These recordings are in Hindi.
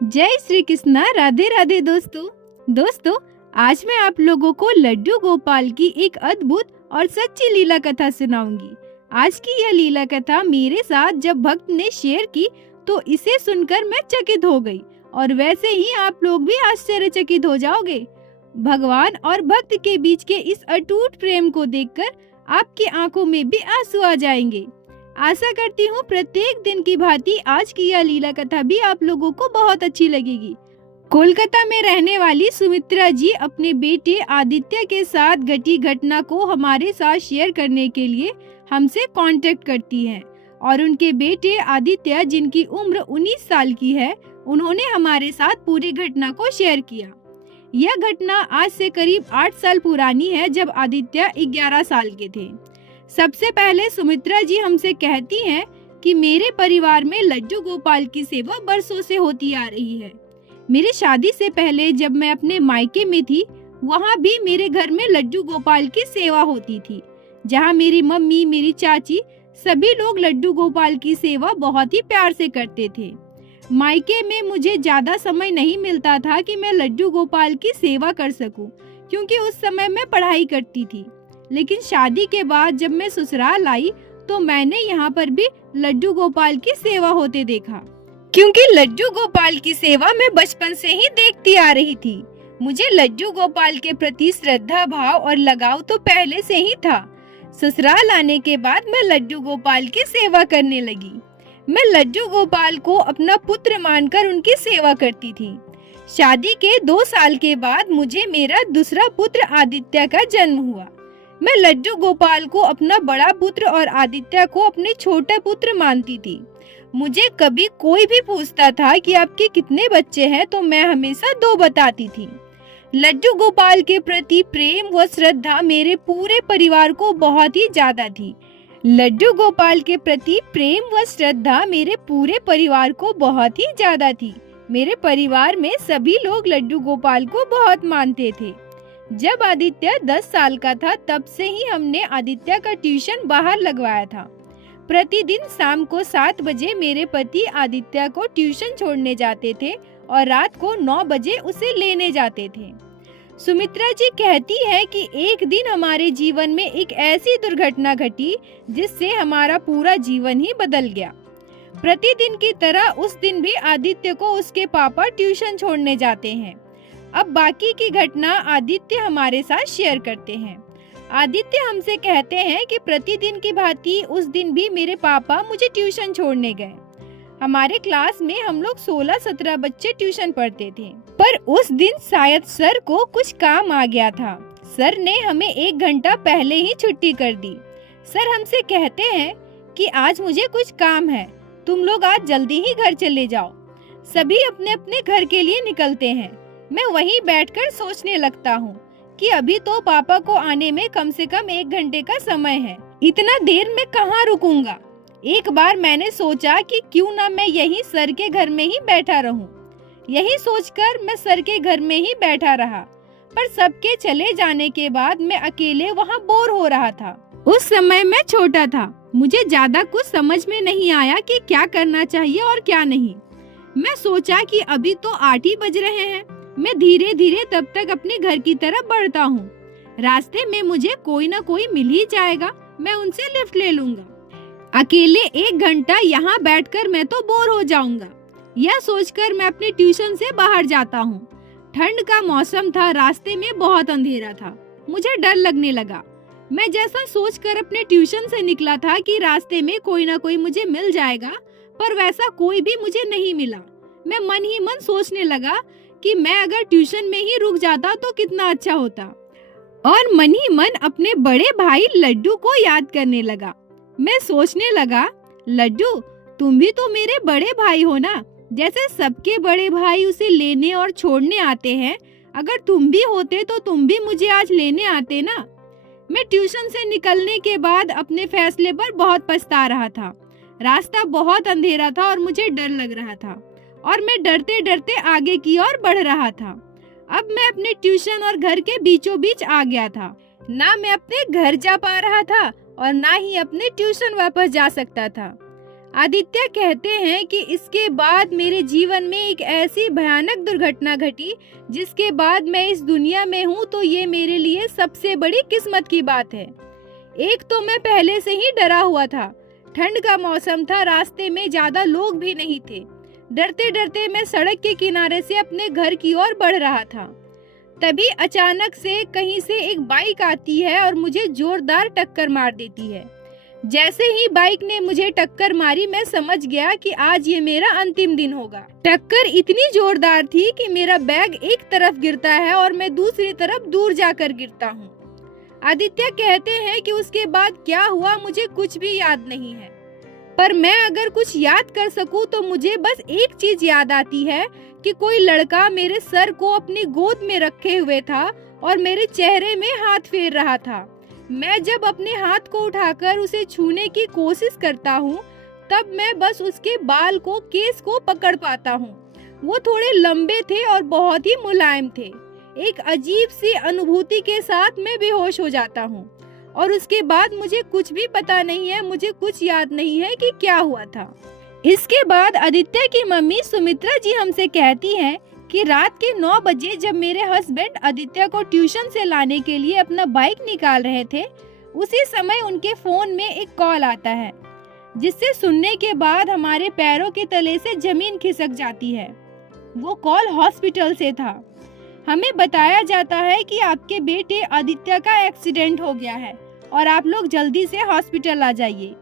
जय श्री कृष्णा। राधे राधे दोस्तों, आज मैं आप लोगों को लड्डू गोपाल की एक अद्भुत और सच्ची लीला कथा सुनाऊंगी। आज की यह लीला कथा मेरे साथ जब भक्त ने शेयर की तो इसे सुनकर मैं चकित हो गई और वैसे ही आप लोग भी आश्चर्यचकित हो जाओगे। भगवान और भक्त के बीच के इस अटूट प्रेम को देखकर आपकी आंखों में भी आंसू आ जाएंगे। आशा करती हूँ प्रत्येक दिन की भांति आज की यह लीला कथा भी आप लोगों को बहुत अच्छी लगेगी। कोलकाता में रहने वाली सुमित्रा जी अपने बेटे आदित्य के साथ घटी घटना को हमारे साथ शेयर करने के लिए हमसे कांटेक्ट करती हैं और उनके बेटे आदित्य जिनकी उम्र 19 साल की है, उन्होंने हमारे साथ पूरी घटना को शेयर किया। यह घटना आज से करीब 8 साल पुरानी है, जब आदित्य 11 साल के थे। सबसे पहले सुमित्रा जी हमसे कहती हैं कि मेरे परिवार में लड्डू गोपाल की सेवा बरसों से होती आ रही है। मेरी शादी से पहले जब मैं अपने मायके में थी, वहाँ भी मेरे घर में लड्डू गोपाल की सेवा होती थी, जहाँ मेरी मम्मी, मेरी चाची, सभी लोग लड्डू गोपाल की सेवा बहुत ही प्यार से करते थे। मायके में मुझे ज्यादा समय नहीं मिलता था कि मैं लड्डू गोपाल की सेवा कर सकूं, क्योंकि उस समय मैं पढ़ाई करती थी। लेकिन शादी के बाद जब मैं ससुराल आई तो मैंने यहाँ पर भी लड्डू गोपाल की सेवा होते देखा, क्योंकि लड्डू गोपाल की सेवा मैं बचपन से ही देखती आ रही थी। मुझे लड्डू गोपाल के प्रति श्रद्धा भाव और लगाव तो पहले से ही था। ससुराल आने के बाद मैं लड्डू गोपाल की सेवा करने लगी। मैं लड्डू गोपाल को अपना पुत्र मानकर उनकी सेवा करती थी। शादी के 2 साल के बाद मुझे मेरा दूसरा पुत्र आदित्य का जन्म हुआ। मैं लड्डू गोपाल को अपना बड़ा पुत्र और आदित्य को अपने छोटे पुत्र मानती थी। मुझे कभी कोई भी पूछता था कि आपके कितने बच्चे हैं, तो मैं हमेशा 2 बताती थी। लड्डू गोपाल के प्रति प्रेम व श्रद्धा मेरे पूरे परिवार को बहुत ही ज्यादा थी। लड्डू गोपाल के प्रति प्रेम व श्रद्धा मेरे पूरे परिवार को बहुत ही ज्यादा थी। मेरे परिवार में सभी लोग लड्डू गोपाल को बहुत मानते थे। जब आदित्य 10 साल का था, तब से ही हमने आदित्य का ट्यूशन बाहर लगवाया था। प्रतिदिन शाम को 7 बजे मेरे पति आदित्य को ट्यूशन छोड़ने जाते थे और रात को 9 बजे उसे लेने जाते थे। सुमित्रा जी कहती है कि एक दिन हमारे जीवन में एक ऐसी दुर्घटना घटी जिससे हमारा पूरा जीवन ही बदल गया। प्रतिदिन की तरह उस दिन भी आदित्य को उसके पापा ट्यूशन छोड़ने जाते हैं। अब बाकी की घटना आदित्य हमारे साथ शेयर करते हैं। आदित्य हमसे कहते हैं कि प्रतिदिन की भांति उस दिन भी मेरे पापा मुझे ट्यूशन छोड़ने गए। हमारे क्लास में हम लोग 16-17 बच्चे ट्यूशन पढ़ते थे, पर उस दिन शायद सर को कुछ काम आ गया था। सर ने हमें 1 घंटा पहले ही छुट्टी कर दी। सर हमसे कहते हैं कि आज मुझे कुछ काम है, तुम लोग आज जल्दी ही घर चले जाओ। सभी अपने अपने घर के लिए निकलते हैं। मैं वहीं बैठकर सोचने लगता हूँ कि अभी तो पापा को आने में कम से कम 1 घंटे का समय है, इतना देर में कहाँ रुकूंगा। एक बार मैंने सोचा कि क्यों ना मैं यहीं सर के घर में ही बैठा रहूं। यही सोचकर मैं सर के घर में ही बैठा रहा, पर सबके चले जाने के बाद मैं अकेले वहाँ बोर हो रहा था। उस समय मैं छोटा था, मुझे ज्यादा कुछ समझ में नहीं आया कि क्या करना चाहिए और क्या नहीं। मैं सोचा कि अभी तो 8 ही बज रहे हैं, मैं धीरे धीरे तब तक अपने घर की तरफ बढ़ता हूँ। रास्ते में मुझे कोई ना कोई मिल ही जाएगा, मैं उनसे लिफ्ट ले लूंगा। अकेले 1 घंटा यहाँ बैठकर मैं तो बोर हो जाऊंगा। यह सोचकर मैं अपने ट्यूशन से बाहर जाता हूँ। ठंड का मौसम था, रास्ते में बहुत अंधेरा था, मुझे डर लगने लगा। मैं जैसा सोचकर अपने ट्यूशन से निकला था कि रास्ते में कोई ना कोई मुझे मिल जाएगा, पर वैसा कोई भी मुझे नहीं मिला। मैं मन ही मन सोचने लगा कि मैं अगर ट्यूशन में ही रुक जाता तो कितना अच्छा होता, और मन ही मन अपने बड़े भाई लड्डू को याद करने लगा। मैं सोचने लगा, लड्डू तुम भी तो मेरे बड़े भाई हो ना, जैसे सबके बड़े भाई उसे लेने और छोड़ने आते हैं, अगर तुम भी होते तो तुम भी मुझे आज लेने आते ना। मैं ट्यूशन से निकलने के बाद अपने फैसले पर बहुत पछता रहा था। रास्ता बहुत अंधेरा था और मुझे डर लग रहा था, और मैं डरते डरते आगे की ओर बढ़ रहा था। अब मैं अपने ट्यूशन और घर के बीचों बीच आ गया था। ना मैं अपने घर जा पा रहा था और ना ही अपने ट्यूशन वापस जा सकता था। आदित्य कहते हैं कि इसके बाद मेरे जीवन में एक ऐसी भयानक दुर्घटना घटी जिसके बाद मैं इस दुनिया में हूँ, तो ये मेरे लिए सबसे बड़ी किस्मत की बात है। एक तो मैं पहले से ही डरा हुआ था। ठंड का मौसम था, रास्ते में ज्यादा लोग भी नहीं थे। डरते डरते मैं सड़क के किनारे से अपने घर की ओर बढ़ रहा था। तभी अचानक से कहीं से एक बाइक आती है और मुझे जोरदार टक्कर मार देती है। जैसे ही बाइक ने मुझे टक्कर मारी, मैं समझ गया कि आज ये मेरा अंतिम दिन होगा। टक्कर इतनी जोरदार थी कि मेरा बैग एक तरफ गिरता है और मैं दूसरी तरफ दूर जाकर गिरता हूँ। आदित्य कहते हैं कि उसके बाद क्या हुआ मुझे कुछ भी याद नहीं है, पर मैं अगर कुछ याद कर सकूं तो मुझे बस एक चीज याद आती है कि कोई लड़का मेरे सर को अपनी गोद में रखे हुए था और मेरे चेहरे में हाथ फेर रहा था। मैं जब अपने हाथ को उठाकर उसे छूने की कोशिश करता हूँ, तब मैं बस उसके बाल को, केस को पकड़ पाता हूँ। वो थोड़े लंबे थे और बहुत ही मुलायम थे। एक अजीब सी अनुभूति के साथ मैं बेहोश हो जाता हूँ और उसके बाद मुझे कुछ भी पता नहीं है, मुझे कुछ याद नहीं है कि क्या हुआ था। इसके बाद आदित्य की मम्मी सुमित्रा जी हमसे कहती हैं कि रात के 9 बजे जब मेरे हस्बैंड आदित्य को ट्यूशन से लाने के लिए अपना बाइक निकाल रहे थे, उसी समय उनके फोन में एक कॉल आता है, जिससे सुनने के बाद हमारे पैरों के तले से जमीन खिसक जाती है। वो कॉल हॉस्पिटल से था। हमें बताया जाता है कि आपके बेटे आदित्य का एक्सीडेंट हो गया है और आप लोग जल्दी से हॉस्पिटल आ जाइए।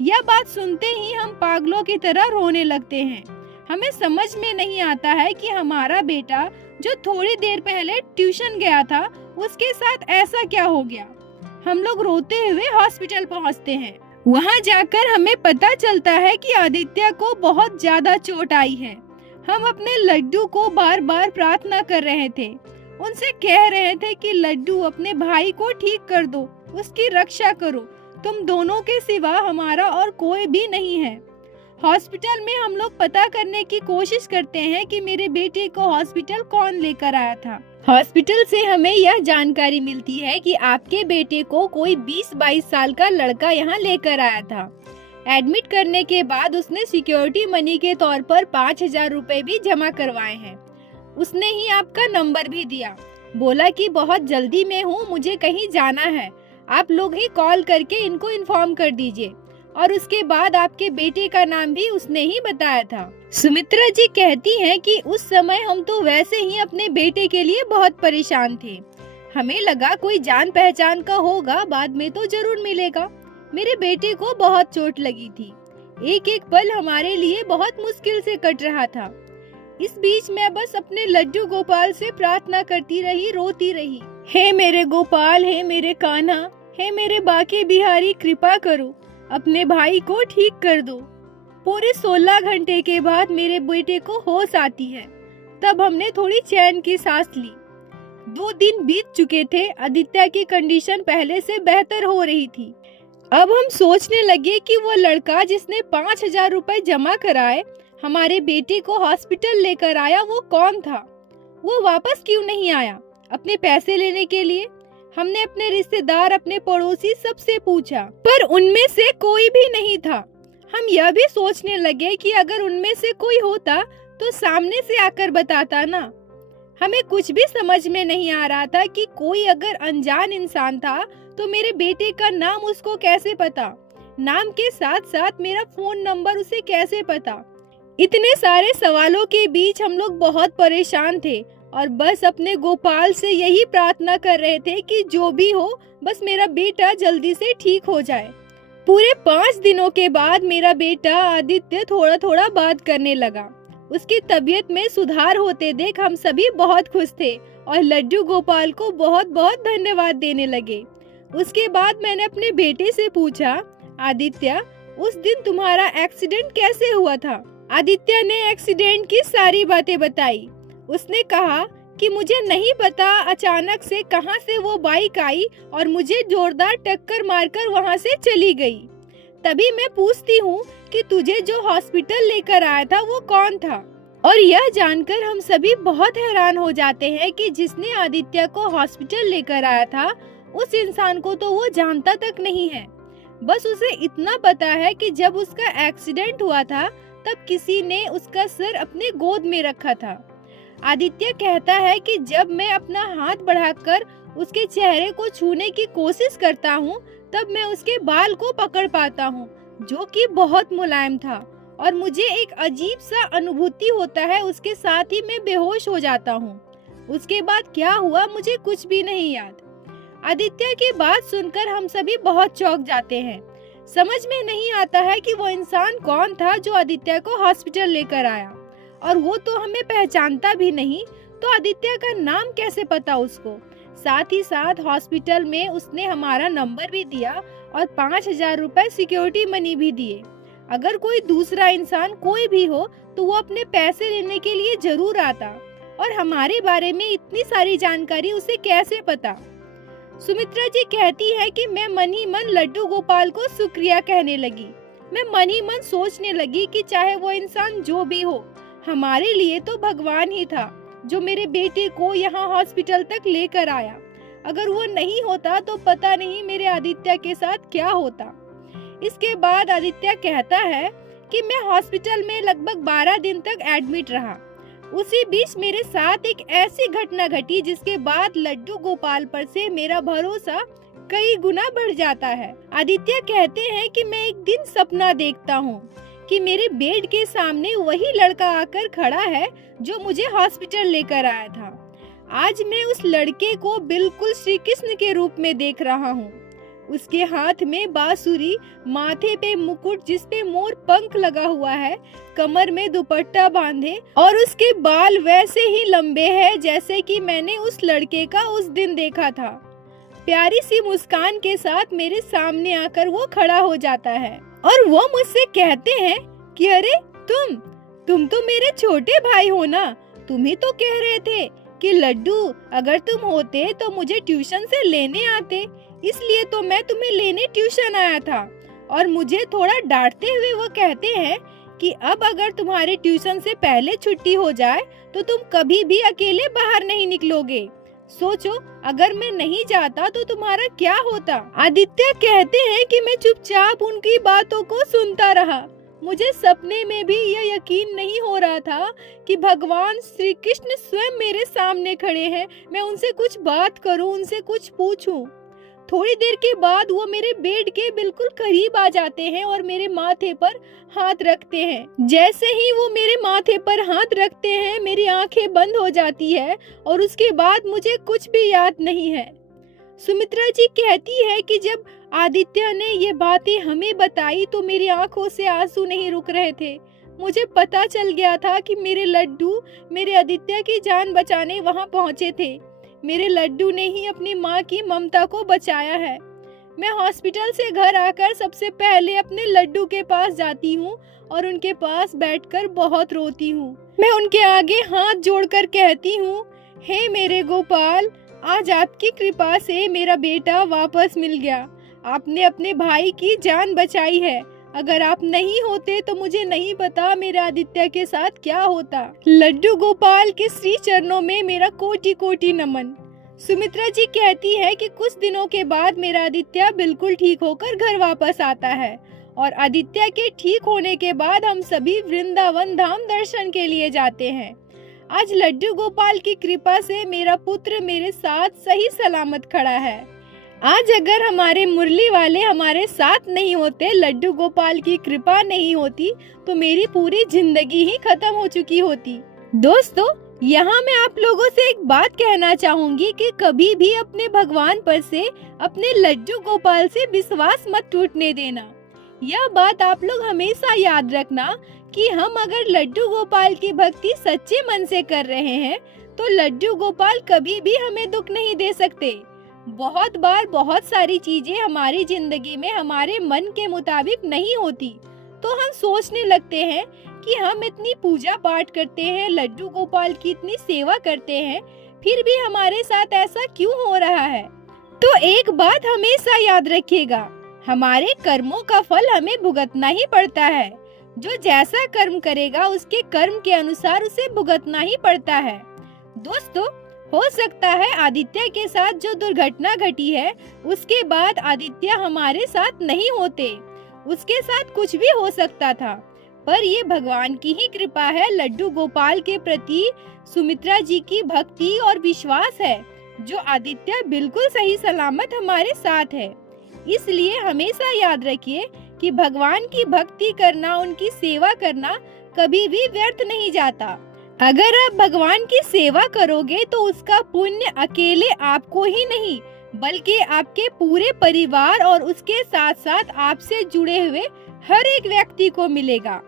यह बात सुनते ही हम पागलों की तरह रोने लगते हैं। हमें समझ में नहीं आता है कि हमारा बेटा जो थोड़ी देर पहले ट्यूशन गया था, उसके साथ ऐसा क्या हो गया। हम लोग रोते हुए हॉस्पिटल पहुंचते हैं। वहां जाकर हमें पता चलता है कि आदित्य को बहुत ज्यादा चोट आई है। हम अपने लड्डू को बार बार प्रार्थना कर रहे थे, उनसे कह रहे थे कि लड्डू अपने भाई को ठीक कर दो, उसकी रक्षा करो, तुम दोनों के सिवा हमारा और कोई भी नहीं है। हॉस्पिटल में हम लोग पता करने की कोशिश करते हैं कि मेरे बेटे को हॉस्पिटल कौन लेकर आया था। हॉस्पिटल से हमें यह जानकारी मिलती है कि आपके बेटे को कोई 20-22 साल का लड़का यहाँ लेकर आया था। एडमिट करने के बाद उसने सिक्योरिटी मनी के तौर पर 5,000 रुपए भी जमा करवाए हैं। उसने ही आपका नंबर भी दिया, बोला कि बहुत जल्दी में हूँ, मुझे कहीं जाना है, आप लोग ही कॉल करके इनको इन्फॉर्म कर दीजिए। और उसके बाद आपके बेटे का नाम भी उसने ही बताया था। सुमित्रा जी कहती हैं कि उस समय हम तो वैसे ही अपने बेटे के लिए बहुत परेशान थे। हमें लगा कोई जान पहचान का होगा, बाद में तो जरूर मिलेगा। मेरे बेटे को बहुत चोट लगी थी। एक एक पल हमारे लिए बहुत मुश्किल से कट रहा था। इस बीच मैं बस अपने लड्डू गोपाल से प्रार्थना करती रही, रोती रही। हे मेरे गोपाल, हे मेरे कान्हा, हे मेरे बाके बिहारी, कृपा करो, अपने भाई को ठीक कर दो। पूरे 16 घंटे के बाद मेरे बेटे को होश आती है। तब हमने थोड़ी चैन की सांस ली। 2 दिन बीत चुके थे। आदित्य की कंडीशन पहले से बेहतर हो रही थी। अब हम सोचने लगे कि वो लड़का जिसने 5,000 रुपए जमा कराए, हमारे बेटे को हॉस्पिटल लेकर आया, वो कौन था? वो वापस क्यों नहीं आया अपने पैसे लेने के लिए? हमने अपने रिश्तेदार, अपने पड़ोसी सबसे पूछा, पर उनमें से कोई भी नहीं था। हम यह भी सोचने लगे कि अगर उनमें से कोई होता तो सामने से आकर बताता ना। हमें कुछ भी समझ में नहीं आ रहा था कि कोई अगर अनजान इंसान था तो मेरे बेटे का नाम उसको कैसे पता, नाम के साथ साथ मेरा फोन नंबर उसे कैसे पता। इतने सारे सवालों के बीच हम लोग बहुत परेशान थे और बस अपने गोपाल से यही प्रार्थना कर रहे थे कि जो भी हो, बस मेरा बेटा जल्दी से ठीक हो जाए। पूरे 5 दिनों के बाद मेरा बेटा आदित्य थोड़ा थोड़ा बात करने लगा। उसकी तबीयत में सुधार होते देख हम सभी बहुत खुश थे और लड्डू गोपाल को बहुत बहुत धन्यवाद देने लगे। उसके बाद मैंने अपने बेटे से पूछा, आदित्य, उस दिन तुम्हारा एक्सीडेंट कैसे हुआ था? आदित्य ने एक्सीडेंट की सारी बातें बताई। उसने कहा कि मुझे नहीं पता अचानक से कहां से वो बाइक आई और मुझे जोरदार टक्कर मारकर वहां से चली गई। तभी मैं पूछती हूँ कि तुझे जो हॉस्पिटल लेकर आया था वो कौन था? और यह जानकर हम सभी बहुत हैरान हो जाते हैं कि जिसने आदित्य को हॉस्पिटल लेकर आया था, उस इंसान को तो वो जानता तक नहीं है। बस उसे इतना पता है कि जब उसका एक्सीडेंट हुआ था तब किसी ने उसका सर अपने गोद में रखा था। आदित्य कहता है कि जब मैं अपना हाथ बढ़ाकर उसके चेहरे को छूने की कोशिश करता हूँ तब मैं उसके बाल को पकड़ पाता हूँ, जो कि बहुत मुलायम था, और मुझे एक अजीब सा अनुभूति होता है। उसके साथ ही मैं बेहोश हो जाता हूँ। उसके बाद क्या हुआ मुझे कुछ भी नहीं याद। आदित्य की बात सुनकर हम सभी बहुत चौंक जाते हैं। समझ में नहीं आता है कि वो इंसान कौन था जो आदित्य को हॉस्पिटल लेकर आया, और वो तो हमें पहचानता भी नहीं, तो आदित्य का नाम कैसे पता उसको। साथ ही साथ हॉस्पिटल में उसने हमारा नंबर भी दिया और 5,000 रुपए सिक्योरिटी मनी भी दिए। अगर कोई दूसरा इंसान कोई भी हो तो वो अपने पैसे लेने के लिए जरूर आता, और हमारे बारे में इतनी सारी जानकारी उसे कैसे पता। सुमित्रा जी कहती है कि मैं मन ही मन लड्डू गोपाल को शुक्रिया कहने लगी। मैं मन ही मन सोचने लगी कि चाहे वो इंसान जो भी हो, हमारे लिए तो भगवान ही था जो मेरे बेटे को यहाँ हॉस्पिटल तक लेकर आया। अगर वो नहीं होता तो पता नहीं मेरे आदित्य के साथ क्या होता। इसके बाद आदित्य कहता है कि मैं हॉस्पिटल में लगभग 12 दिन तक एडमिट रहा। उसी बीच मेरे साथ एक ऐसी घटना घटी जिसके बाद लड्डू गोपाल पर से मेरा भरोसा कई गुना बढ़ जाता है। आदित्य कहते हैं कि मैं एक दिन सपना देखता हूँ कि मेरे बेड के सामने वही लड़का आकर खड़ा है जो मुझे हॉस्पिटल लेकर आया था। आज मैं उस लड़के को बिल्कुल श्री कृष्ण के रूप में देख रहा हूँ। उसके हाथ में बांसुरी, माथे पे मुकुट जिस पे मोर पंख लगा हुआ है, कमर में दुपट्टा बांधे, और उसके बाल वैसे ही लंबे हैं जैसे कि मैंने उस लड़के का उस दिन देखा था। प्यारी सी मुस्कान के साथ मेरे सामने आकर वो खड़ा हो जाता है और वो मुझसे कहते हैं कि अरे तुम तो मेरे छोटे भाई हो ना। तुम ही तो कह रहे थे कि लड्डू अगर तुम होते तो मुझे ट्यूशन से लेने आते, इसलिए तो मैं तुम्हें लेने ट्यूशन आया था। और मुझे थोड़ा डांटते हुए वो कहते हैं कि अब अगर तुम्हारे ट्यूशन से पहले छुट्टी हो जाए तो तुम कभी भी अकेले बाहर नहीं निकलोगे। सोचो अगर मैं नहीं जाता तो तुम्हारा क्या होता। आदित्य कहते हैं कि मैं चुपचाप उनकी बातों को सुनता रहा। मुझे सपने में भी यह यकीन नहीं हो रहा था कि भगवान श्री कृष्ण स्वयं मेरे सामने खड़े हैं। मैं उनसे कुछ बात करूं, उनसे कुछ पूछूं। थोड़ी देर के बाद वो मेरे बेड के बिल्कुल करीब आ जाते हैं और मेरे माथे पर हाथ रखते हैं। जैसे ही वो मेरे माथे पर हाथ रखते हैं मेरी आंखें बंद हो जाती है और उसके बाद मुझे कुछ भी याद नहीं है। सुमित्रा जी कहती है कि जब आदित्य ने ये बातें हमें बताई तो मेरी आंखों से आंसू नहीं रुक रहे थे। मुझे पता चल गया था कि मेरे लड्डू मेरे आदित्य की जान बचाने वहाँ पहुँचे थे। मेरे लड्डू ने ही अपनी माँ की ममता को बचाया है। मैं हॉस्पिटल से घर आकर सबसे पहले अपने लड्डू के पास जाती हूँ और उनके पास बैठकर बहुत रोती हूँ। मैं उनके आगे हाथ जोड़कर कहती हूँ, हे मेरे गोपाल, आज आपकी कृपा से मेरा बेटा वापस मिल गया। आपने अपने भाई की जान बचाई है। अगर आप नहीं होते तो मुझे नहीं पता मेरे आदित्य के साथ क्या होता। लड्डू गोपाल के श्री चरणों में मेरा कोटि कोटि नमन। सुमित्रा जी कहती है कि कुछ दिनों के बाद मेरा आदित्य बिल्कुल ठीक होकर घर वापस आता है और आदित्य के ठीक होने के बाद हम सभी वृंदावन धाम दर्शन के लिए जाते हैं। आज लड्डू गोपाल की कृपा से मेरा पुत्र मेरे साथ सही सलामत खड़ा है। आज अगर हमारे मुरली वाले हमारे साथ नहीं होते, लड्डू गोपाल की कृपा नहीं होती, तो मेरी पूरी जिंदगी ही खत्म हो चुकी होती। दोस्तों, यहाँ मैं आप लोगों से एक बात कहना चाहूंगी कि कभी भी अपने भगवान पर से, अपने लड्डू गोपाल से विश्वास मत टूटने देना। यह बात आप लोग हमेशा याद रखना कि हम अगर लड्डू गोपाल की भक्ति सच्चे मन से कर रहे हैं तो लड्डू गोपाल कभी भी हमें दुख नहीं दे सकते। बहुत बार बहुत सारी चीजें हमारी जिंदगी में हमारे मन के मुताबिक नहीं होती, तो हम सोचने लगते हैं कि हम इतनी पूजा पाठ करते हैं, लड्डू गोपाल की इतनी सेवा करते हैं, फिर भी हमारे साथ ऐसा क्यों हो रहा है। तो एक बात हमेशा याद रखिएगा, हमारे कर्मों का फल हमें भुगतना ही पड़ता है। जो जैसा कर्म करेगा उसके कर्म के अनुसार उसे भुगतना ही पड़ता है। दोस्तों, हो सकता है आदित्य के साथ जो दुर्घटना घटी है उसके बाद आदित्य हमारे साथ नहीं होते, उसके साथ कुछ भी हो सकता था। पर ये भगवान की ही कृपा है, लड्डू गोपाल के प्रति सुमित्रा जी की भक्ति और विश्वास है जो आदित्य बिल्कुल सही सलामत हमारे साथ है। इसलिए हमेशा याद रखिए कि भगवान की भक्ति करना, उनकी सेवा करना कभी भी व्यर्थ नहीं जाता। अगर आप भगवान की सेवा करोगे तो उसका पुण्य अकेले आपको ही नहीं बल्कि आपके पूरे परिवार और उसके साथ साथ आपसे जुड़े हुए हर एक व्यक्ति को मिलेगा।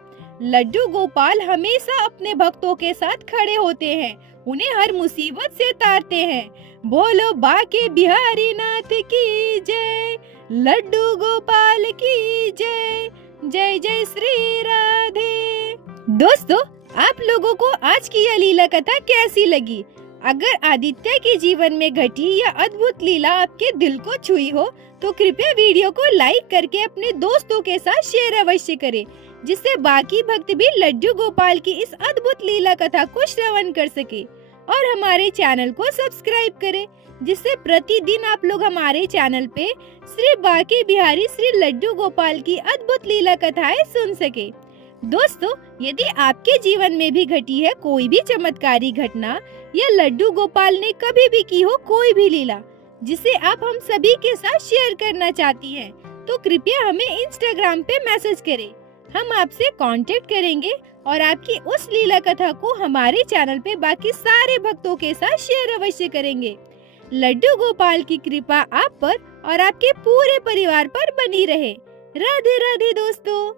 लड्डू गोपाल हमेशा अपने भक्तों के साथ खड़े होते हैं, उन्हें हर मुसीबत से तारते हैं। बोलो बाके बिहारी नाथ की जय, लड्डू गोपाल की जय, जय जय श्री राधे। दोस्तों, आप लोगों को आज की यह लीला कथा कैसी लगी? अगर आदित्य के जीवन में घटी यह अद्भुत लीला आपके दिल को छुई हो तो कृपया वीडियो को लाइक करके अपने दोस्तों के साथ शेयर अवश्य करें, जिससे बाकी भक्त भी लड्डू गोपाल की इस अद्भुत लीला कथा को श्रवण कर सके। और हमारे चैनल को सब्सक्राइब करें, जिससे प्रतिदिन आप लोग हमारे चैनल पे श्री बाके बिहारी श्री लड्डू गोपाल की अद्भुत लीला कथाएं सुन सके। दोस्तों, यदि आपके जीवन में भी घटी है कोई भी चमत्कारी घटना या लड्डू गोपाल ने कभी भी की हो कोई भी लीला जिसे आप हम सभी के साथ शेयर करना चाहती हैं, तो कृपया हमें इंस्टाग्राम पे मैसेज करें। हम आपसे कांटेक्ट करेंगे और आपकी उस लीला कथा को हमारे चैनल पे बाकी सारे भक्तों के साथ शेयर अवश्य करेंगे। लड्डू गोपाल की कृपा आप पर और आपके पूरे परिवार पर बनी रहे। राधे राधे दोस्तों।